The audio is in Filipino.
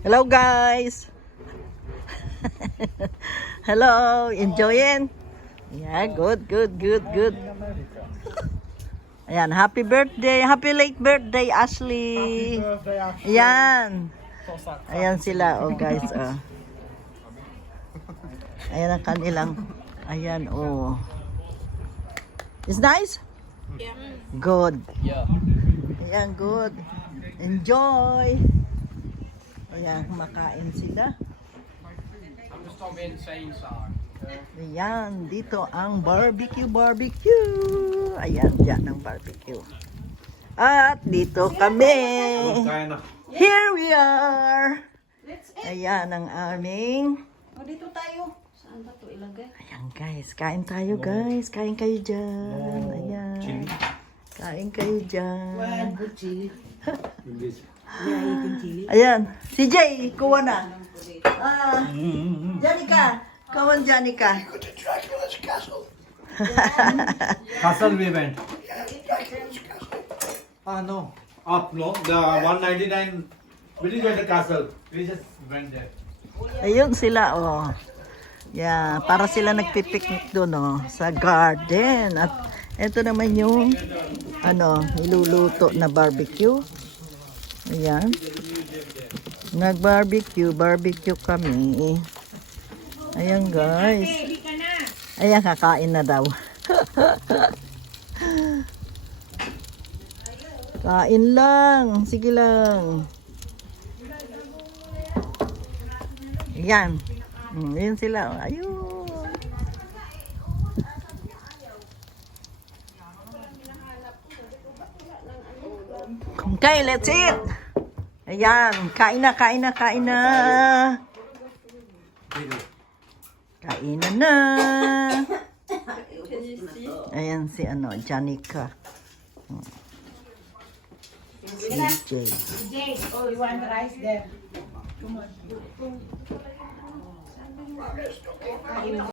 Hello guys. Hello, enjoying? Yeah, good. Ayan, happy birthday. Happy late birthday, Ashley. Ayan. Ayan sila, oh guys. Oh. Ayan ang kanilang. Ayan, oh. It's nice? Yeah. Good. Yeah. Ayan, good. Enjoy. Ayan, kumakain sila. I'm just not being insane, Sarah. Ayan, dito ang barbecue. Ayan, dyan ang barbecue. At dito kami. Here we are. Ayan ang aming. O, dito tayo. Saan ba ito ilagay? Ayan guys, kain tayo guys. Kain kayo dyan. Ayan. Kain kayo dyan. Good chili. Ayan, si Jay, kuha na. Janica, kawan Janica. Castle we went. No. Up, no. The 199. We didn't get the castle. We just went there. Ayun sila, oh. Yeah, para sila nagpipiknik doon, oh, sa garden. At ito naman yung, niluluto na barbecue. Ayan. Barbecue kami. Ayan, guys. Ayan, kakain na daw. Kain lang. Sige lang. Ayan. Ayan sila. Ayun. Okay, let's eat. Ayan. Kain na. Kain na na. Ayan si Janica. Si Jay. Jay, oh, you want rice there? Come on.